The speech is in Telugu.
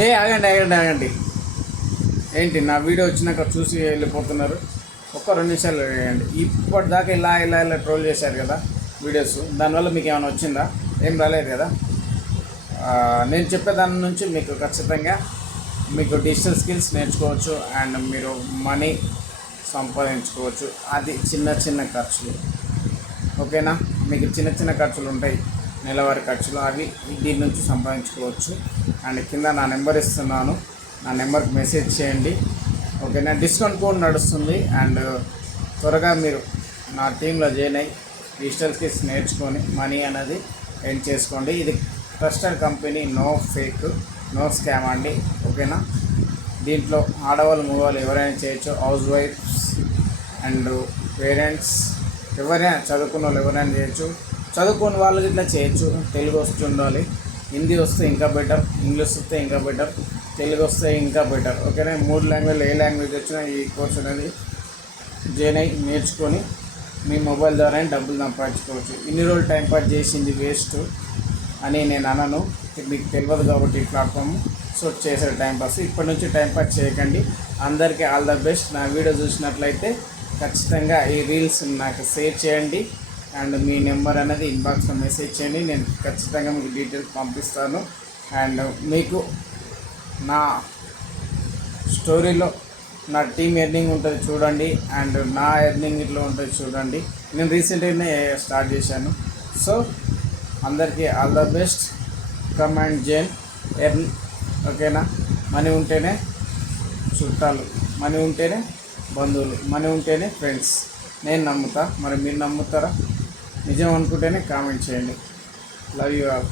ఆగండి ఆగండి ఆగండి. ఏంటి నా వీడియో వచ్చినాక చూసి వెళ్ళిపోతున్నారు? ఒక్క 2 నిమిషాలు వేయండి. ఇప్పటిదాకా ఇలా ఇలా ఇలా ట్రోల్ చేశారు కదా వీడియోస్, దానివల్ల మీకు ఏమైనా వచ్చిందా? ఏం రాలేదు కదా. నేను చెప్పే దాని నుంచి మీకు ఖచ్చితంగా మీకు డిజిటల్ స్కిల్స్ నేర్చుకోవచ్చు అండ్ మీరు మనీ సంపాదించుకోవచ్చు. అది చిన్న చిన్న ఖర్చులు, ఓకేనా? మీకు చిన్న చిన్న ఖర్చులు ఉంటాయి, నెలవారీ ఖర్చులు, అవి దీని నుంచి సంపాదించుకోవచ్చు. అండ్ కింద నా నెంబర్ ఇస్తున్నాను, నా నెంబర్కి మెసేజ్ చేయండి, ఓకేనా? డిస్కౌంట్ కోడ్ నడుస్తుంది. అండ్ త్వరగా మీరు నా టీంలో జాయిన్ అయ్యి డిజిటల్ స్కిల్స్ నేర్చుకొని మనీ అనేది ఎర్న్ చేసుకోండి. ఇది trusted company, no fake, no scam అండి, ఓకేనా? దీంట్లో ఆడవాళ్ళు మగవాళ్ళు ఎవరైనా చేయొచ్చు, హౌస్ వైఫ్స్ అండ్ పేరెంట్స్ ఎవరైనా, చదువుకున్న వాళ్ళు ఎవరైనా చేయొచ్చు, చదువుకున్న వాళ్ళకి ఇట్లా చేయొచ్చు. తెలుగు వస్తూ ఉండాలి, హిందీ వస్తే ఇంకా బెటర్, ఇంగ్లీష్ వస్తే ఇంకా బెటర్, తెలుగు వస్తే ఇంకా బెటర్, ఓకేనా? 3 లాంగ్వేజ్లో ఏ లాంగ్వేజ్ వచ్చినా ఈ కోర్స్ అనేది జాయిన్ అయ్యి నేర్చుకొని మీ మొబైల్ ద్వారా డబ్బులు సంపాదించుకోవచ్చు. ఇన్ని రోజులు టైంపాస్ చేసింది వేస్ట్ అని నేను అనను, మీకు తెలియదు కాబట్టి ఈ ప్లాట్ఫామ్. సో చేసే టైంపాస్, ఇప్పటి నుంచి టైంపాస్ చేయకండి. అందరికీ ఆల్ ద బెస్ట్. నా వీడియో చూసినట్లయితే ఖచ్చితంగా ఈ రీల్స్ నాకు షేర్ చేయండి అండ్ మీ నెంబర్ అనేది ఇన్బాక్స్లో మెసేజ్ చేయండి, నేను ఖచ్చితంగా మీకు డీటెయిల్స్ పంపిస్తాను. అండ్ మీకు నా స్టోరీలో నా టీమ్ ఎర్నింగ్ ఉంటుంది చూడండి, అండ్ నా ఎర్నింగ్ ఇట్లా ఉంటుంది చూడండి. నేను రీసెంట్గానే స్టార్ట్ చేశాను. సో అందరికీ all the best. Come and join earn, ఓకేనా? మనీ ఉంటేనే చుట్టాలు, మనీ ఉంటేనే బంధువులు, మనీ ఉంటేనే ఫ్రెండ్స్. నేను నమ్ముతా, మరి మీరు నమ్ముతారా? నిజం అనుకుంటేనే కామెంట్ చేయండి. Love you all.